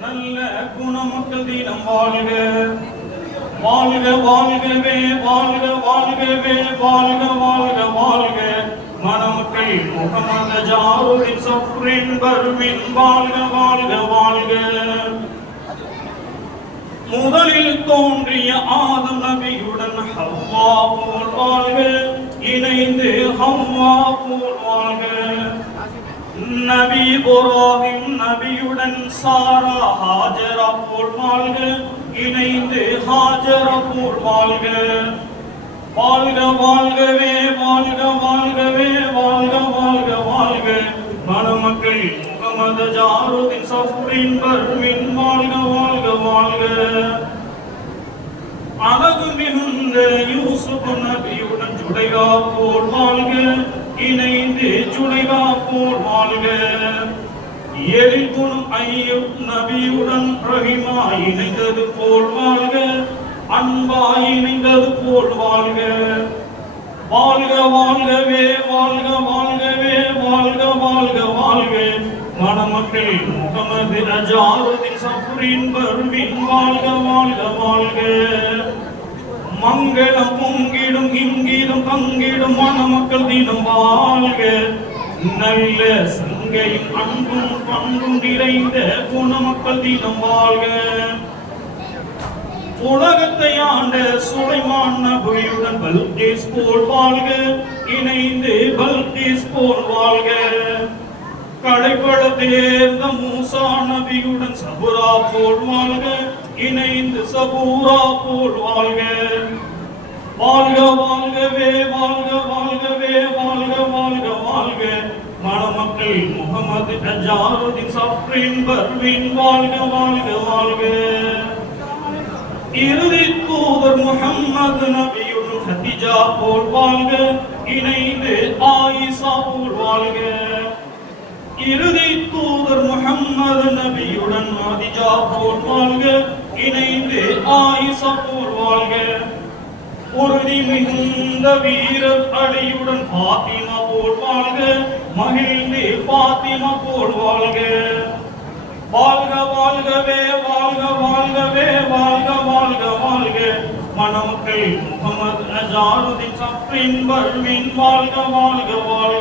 நல்ல குணமக்கள் தினம் வாழ்க. வாழ்க வாழ்கவே வாழ்க வாழ்கவே வாழ்க வாழ்க வாழ்க. மணமக்கள் முகமது ஜாருவின் சஃப்ரின் பர்வின் வாழ்க வாழ்க வாழ்க. முதலில் தோன்றிய ஆதம் நபியுடன் நபி இப்ராஹிம் நபியுடன் சாரா ஹாஜரா போல் இணைந்து ஹாஜரா போல் வாழ்க வாழ்கவே வாழ்க வாழ்கவே வாழ்க வாழ்க வாழ்க மணமக்கள் முகமது ஜாருதின் சஃப்ரின் பர்மின் வாழ்க வாழ்க வாழ்க அழகு மிகுந்த யூசுப் நபியுடன் ஜுடையா போல் வாழ்க இணைந்து சுனைவா போல் வாழ்க. எழில் குணம் நபியுடன் ரஹிமா இணைந்தது போல் வாழ்க. அன்பா இணைந்தது போல் வாழ்க. வாழ்க வாழ்கவே வாழ்க வாழ்கவே வாழ்க வாழ்க வாழ்க. மணமக்கள் முகமது அஜாருதீன் சஃப்ரின் பருவின் வாழ்க வாழ்க வாழ்க. மங்களம் பொங்கிடும் இங்கீதம் பங்கிடும் மன மக்கள் தினம் வாழ்க. நல்ல சங்கையும் அன்பும் பண்பும் நிறைந்த குண மக்கள் தினம் வாழ்க. உலகத்தை ஆண்ட சுலைமான் நபியுடன் பல்கேஸ் போல் வாழ்க. இணைந்து பல்கேஸ் போல் வாழ்க. கடைப்பட தேர்ந்த மூசா நபியுடன் சபுரா போல் வாழ்க. இணைந்து சபூரா போல் வாழ்க. வாழ்க வாழ்கவே வாழ்க வாழ்கவே வாழ்க வாழ்க வாழ்க. மணமக்கள் முகமது அஜாருதீன் சஃப்ரின் பர்வின் வாழ்க வாழ்க வாழ்க. இறுதி தூதர் முகம்மது நபியுடன் ஹதிஜா போல் வாழ்க. இணைந்து ஆயிஷா போல் வாழ்க. இறுதி தூதர் முகம்மது நபியுடன் ஹதிஜா போல் வாழ்க. இணைந்து ஆயிஷா போல் வாழ்க. உறுதி மிகுந்த வீர அடியுடன் பாத்திமா போல் வாழ்க மகிழ்ந்து பாத்திமா போல் வாழ்க. வாழ்க வாழ்கவே வாழ்க வாழ்கவே வாழ்க வாழ்க வாழ்க. மணமக்கள் முகமது அஜாருதீன் சப்பின் பர்வின் வாழ்க வாழ்க வாழ்க.